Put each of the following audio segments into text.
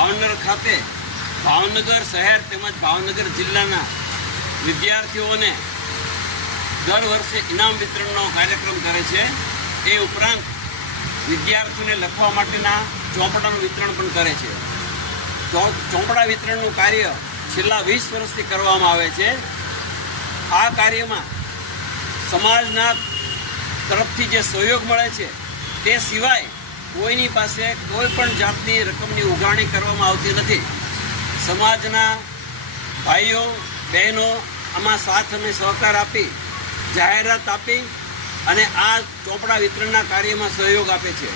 ભાવનગર ખાતે, ભાવનગર શહેર તેમજ ભાવનગર જિલ્લાના વિદ્યાર્થીઓને દર વર્ષે ઇનામ વિતરણનો કાર્યક્રમ કરે છે. એ ઉપરાંત વિદ્યાર્થીઓને લખવા માટેના ચોપડાનું વિતરણ પણ કરે છે. ચોપડા વિતરણનું કાર્ય છેલ્લા વીસ વર્ષથી કરવામાં આવે છે. આ કાર્યમાં સમાજના તરફથી જે સહયોગ મળે છે, તે સિવાય કોઈની પાસે કોઈ પણ જાતની રકમની ઉઘાણી કરવામાં આવતી નથી. સમાજના ભાઈઓ, બહેનો આમાં સાથ અને સહકાર આપી, જાહેરાત આપી અને આ ચોપડા વિતરણના કાર્યમાં સહયોગ આપે છે.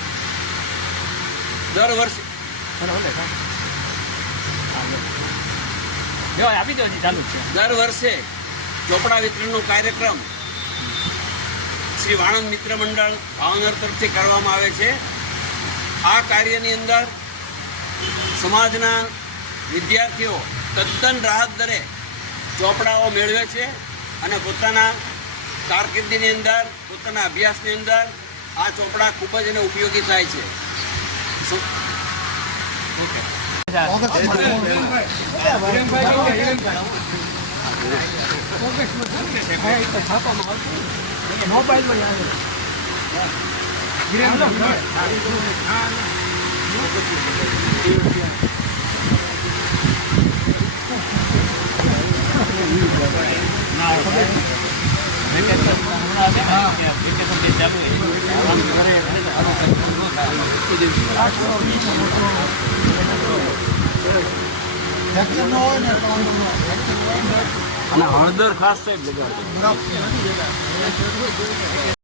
દર વર્ષે દર વર્ષે ચોપડા વિતરણનો કાર્યક્રમ શ્રી વાણંદ મિત્ર મંડળ ભાવનગર તરફથી કરવામાં આવે છે. આ કાર્યની અંદર સમાજના વિદ્યાર્થીઓ તદ્દન રાહત દરે ચોપડાઓ મેળવે છે અને પોતાના કારકિર્દીની અંદર, પોતાના અભ્યાસની અંદર આ ચોપડા ખૂબ જ એને ઉપયોગી થાય છે. સ- અને હળદર ખાસ સાહેબ લગાડજો